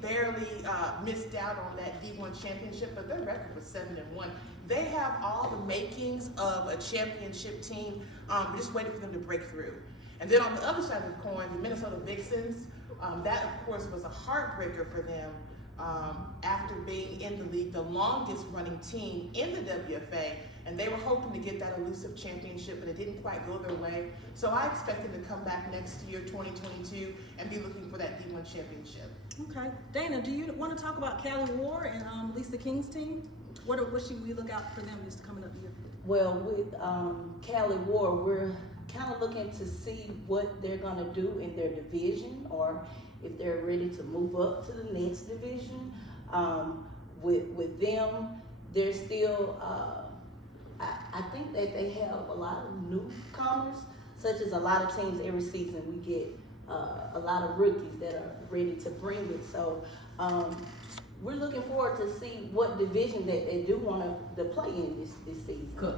barely missed out on that D1 championship, but their record was 7-1. They have all the makings of a championship team. We're just waiting for them to break through. And then on the other side of the coin, the Minnesota Vixens, that of course was a heartbreaker for them after being in the league, the longest running team in the WFA, and they were hoping to get that elusive championship, but it didn't quite go their way. So I expect them to come back next year, 2022, and be looking for that D1 championship. Okay. Dana, do you want to talk about Callie Ward and Lisa King's team? What should we look out for them this coming up year? Well, with Callie Ward, we're kind of looking to see what they're going to do in their division, or if they're ready to move up to the next division. With them, they're still, I think that they have a lot of newcomers, such as a lot of teams every season we get a lot of rookies that are ready to bring it. So we're looking forward to see what division that they do want to play in this season. Good.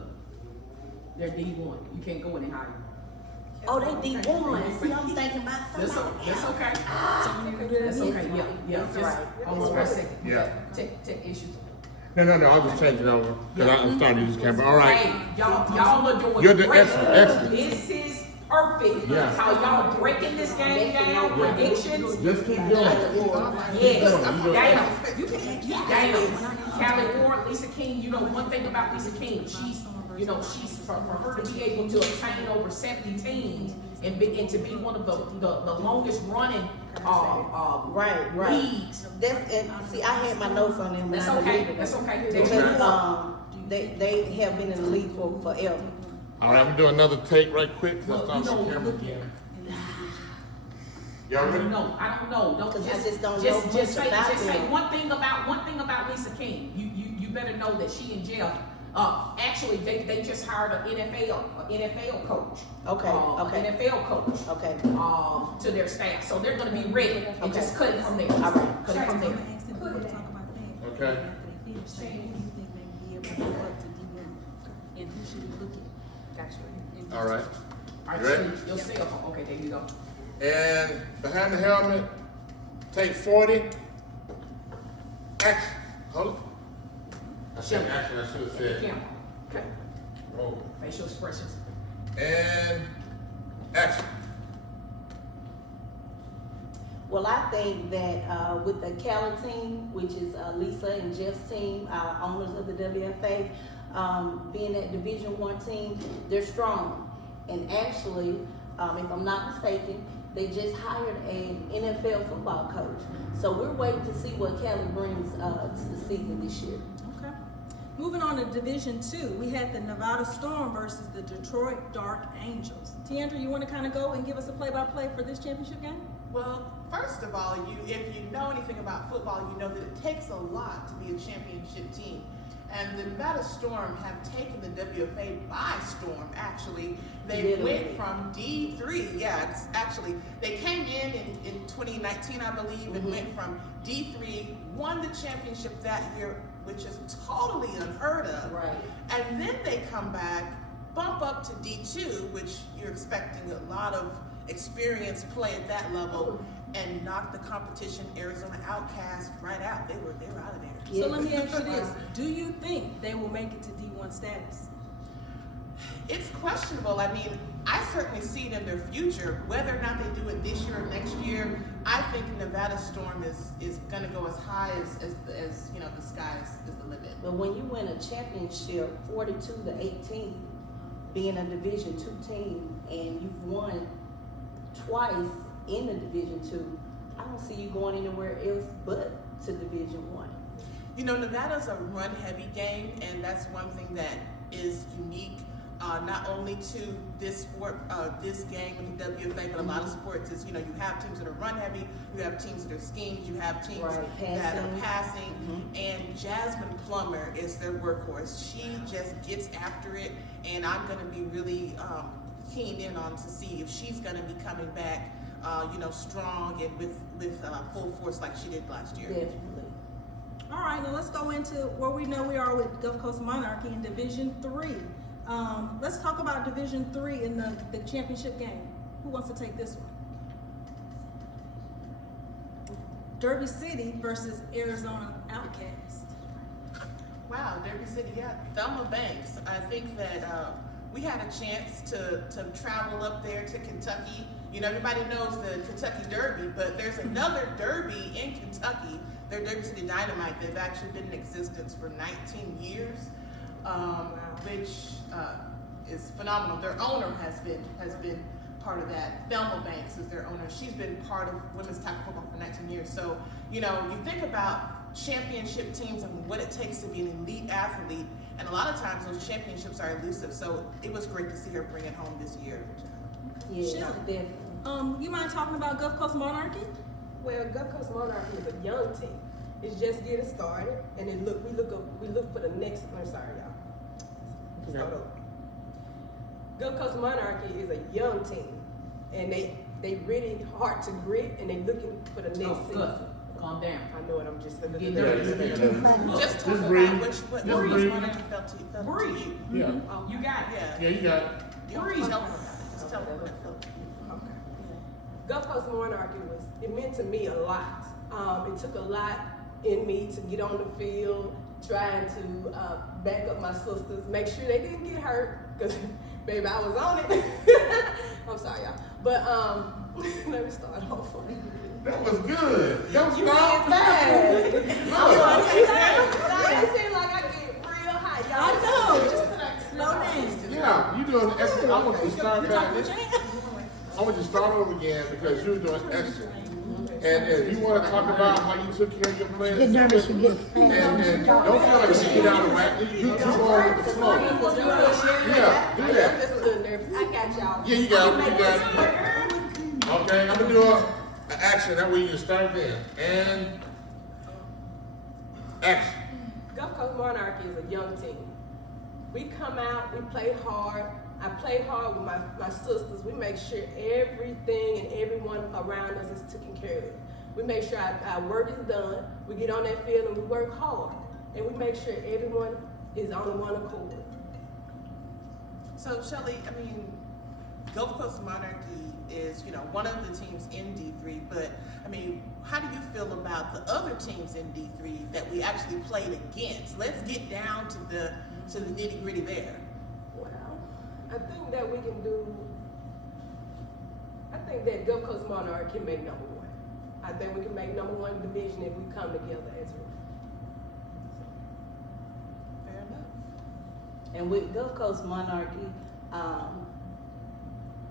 They're D1. You can't go any higher. Oh, they D1. See, I'm thinking about something. That's okay. That's okay. Yeah. That's Just right. almost for a second. Yeah. Tech issues. No, I was changing over because I'm starting to use the camera. All right. Hey, y'all are doing You're the great. excellent. This is perfect. Yeah. How y'all breaking this game down, predictions. Just keep doing it. Yes. Damn. Callie Ward, Lisa King, one thing about Lisa King, she's for her to be able to obtain over 70 teams and to be one of the longest running Right. leagues. See, I had my notes on them. That's okay. That's okay. Because they have been in the league for forever. All right, I'm gonna do another take right quick. Let's start the camera. Y'all ready? No, I don't know. Because I just don't know much about just say them. one thing about Lisa King. You better know that she and Jeff. Actually, they just hired an NFL coach. Okay. NFL coach. Okay. To their staff, so they're going to be ready and just cut it from there. All right. Cut it from there. Okay. And who should we look at? Gotcha. All right. All right, Ready? yourself. Okay, there you go. And behind the helmet, take 40. Action. Hold it. I said action. I should have said. Camera. Okay. Roll. Facial expressions. And action. Well, I think that with the Cali team, which is Lisa and Jeff's team, owners of the WFA, being that Division I team, they're strong. And actually, if I'm not mistaken, they just hired an NFL football coach. So we're waiting to see what Cali brings to the season this year. Okay. Moving on to Division II, we had the Nevada Storm versus the Detroit Dark Angels. Tiandra, you want to kind of go and give us a play-by-play for this championship game? Well, first of all, if you know anything about football, you know that it takes a lot to be a championship team. And the Nevada Storm have taken the WFA by storm, actually. They went from D3, they came in 2019, I believe, and went from D3, won the championship that year, which is totally unheard of. Right. And then they come back, bump up to D2, which you're expecting a lot of experienced play at that level, and knock the competition Arizona Outcast right out. They were out of there. So let me ask you this. Do you think they will make it to D1 status? It's questionable. I mean, I certainly see it in their future. Whether or not they do it this year or next year, I think Nevada Storm is going to go as high as the sky is the limit. But when you win a championship 42-18, being a Division II team, and you've won twice in the Division II, I don't see you going anywhere else but to Division I. Nevada's a run-heavy game, and that's one thing that is unique, not only to this sport, this game in the WFA, but a lot of sports is, you have teams that are run-heavy, you have teams that are schemes, you have teams that are passing, and Jasmine Plummer is their workhorse. She just gets after it, and I'm going to be really keen in on to see if she's going to be coming back, strong and with full force like she did last year. Definitely. All right, now let's go into where we know we are with Gulf Coast Monarchy in Division III. Let's talk about Division III in the championship game. Who wants to take this one? Derby City versus Arizona Outcast. Wow, Derby City, yeah, Thelma Banks. I think that we had a chance to travel up there to Kentucky. You know, everybody knows the Kentucky Derby, but there's another Derby in Kentucky. They're Derby City Dynamite. They've actually been in existence for 19 years, which is phenomenal. Their owner has been part of that. Thelma Banks is their owner. She's been part of women's tackle football for 19 years. So, you know, you think about championship teams and what it takes to be an elite athlete, and a lot of times those championships are elusive. So it was great to see her bring it home this year. Yeah, Shelly. definitely. You mind talking about Gulf Coast Monarchy? Well, Gulf Coast Monarchy is a young team. It's just getting started, and then we look for the next. I'm sorry, y'all. Start over. Gulf Coast Monarchy is a young team, and they really hard to grit, and they looking for the next season. Calm down. I know it. I'm just looking. Just talk about breathe. what Just Gulf Coast breathe. Monarchy felt to you. Yeah. You got it. Yeah. Yeah, you got it. You don't tell them about it. Just tell them what it felt to you. Okay. Gulf Coast Monarchy it meant to me a lot. It took a lot in me to get on the field, trying to back up my sisters, make sure they didn't get hurt, because baby, I was on it. I'm sorry, y'all. But let me start off. That was good. Don't You stop. went fast. Look. It seems like I get real hot, y'all. I know. Just slow down. Yeah, you doing excellent. I want you to start back. Talk with your hand. I want you to start over again because you're doing excellent. And if you want to talk about how you took care of your players, Get nervous, you get and don't feel like you should get out of whack. You go with the flow. Yeah, do I'm that. just a little nervous. I got y'all. Yeah, you got it. You got it. Okay, I'm gonna do an action. That way you can start there. And action. Gulf Coast Monarchy is a young team. We come out, we play hard. I play hard with my sisters. We make sure everything and everyone around us is taken care of. We make sure our work is done. We get on that field and we work hard. And we make sure everyone is on one accord. So, Shelly, I mean, Gulf Coast Monarchy is, you know, one of the teams in D3, but, I mean, how do you feel about the other teams in D3 that we actually played against? Let's get down to the nitty-gritty there. Well, I think that we can do, I think that Gulf Coast Monarch can make number one. I think we can make number one division if we come together as one. Fair enough. And with Gulf Coast Monarchy,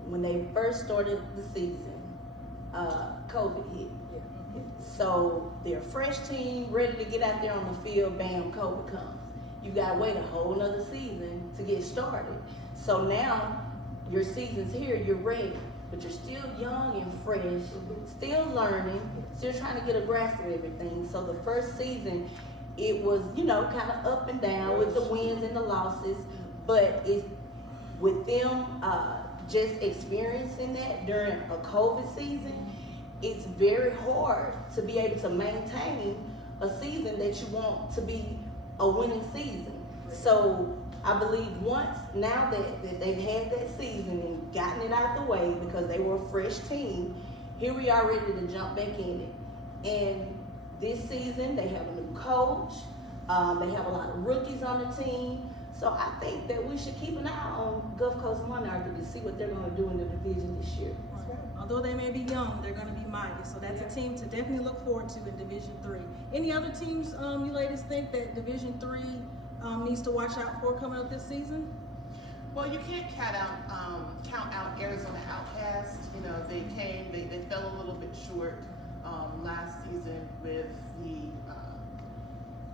when they first started the season, COVID hit. Yeah. So their fresh team ready to get out there on the field, bam, COVID comes. You gotta wait a whole nother season to get started. So now your season's here, you're ready, but you're still young and fresh, still learning, still trying to get a grasp of everything. So the first season, it was, you know, kind of up and down with the wins and the losses, but it's with them just experiencing that during a COVID season, it's very hard to be able to maintain a season that you want to be a winning season. So I believe now that they've had that season and gotten it out the way because they were a fresh team, here we are ready to jump back in it. And this season they have a new coach, they have a lot of rookies on the team. So I think that we should keep an eye on Gulf Coast Monarchy to see what they're going to do in the division this year. Although they may be young, they're going to be mighty. So that's a team to definitely look forward to in Division 3. Any other teams you ladies think that Division 3 needs to watch out for coming up this season? Well, you can't count out Arizona Outcast. You know, they fell a little bit short last season with the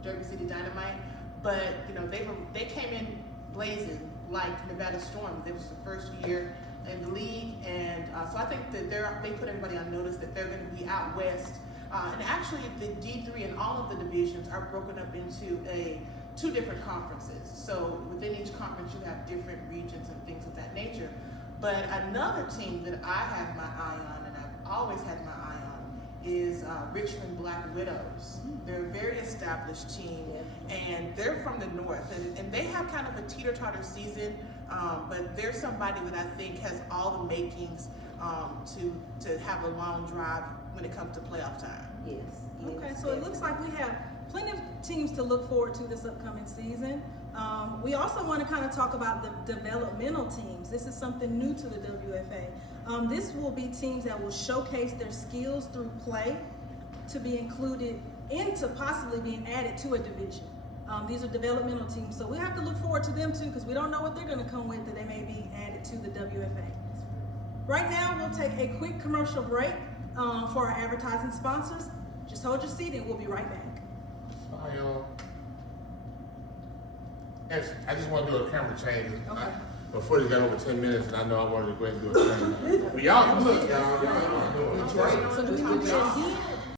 Derby City Dynamite, but you know they came in blazing like Nevada Storm. This was the first year in the league, and so I think that they put everybody on notice that they're going to be out west. And actually, the D3 and all of the divisions are broken up into two different conferences. So within each conference, you have different regions and things of that nature. But another team that I have my eye on, and I've always had my eye on, is Richmond Black Widows. They're a very established team, and they're from the north, and they have kind of a teeter-totter season, but they're somebody that I think has all the makings to have a long drive when it comes to playoff time. Yes. Okay, so it looks like we have plenty of teams to look forward to this upcoming season. We also want to kind of talk about the developmental teams. This is something new to the WFA. This will be teams that will showcase their skills through play to be included into possibly being added to a division. These are developmental teams, so we have to look forward to them too, because we don't know what they're going to come with that they may be added to the WFA. Right now, we'll take a quick commercial break for our advertising sponsors. Just hold your seat and we'll be right back. Bye, y'all. I just want to do a camera change. Okay. Before they got over 10 minutes, and I know I wanted to go ahead and do a change. But y'all, look, y'all know what I'm doing. So do we do that again?